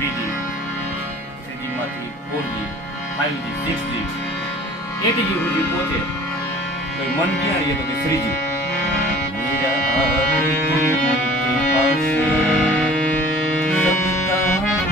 3G, 3Gમાંથી 4G, 5G, 6G, 8G સુધી પહોંચે તો મન ક્યાં રહીએ તો કે 3G.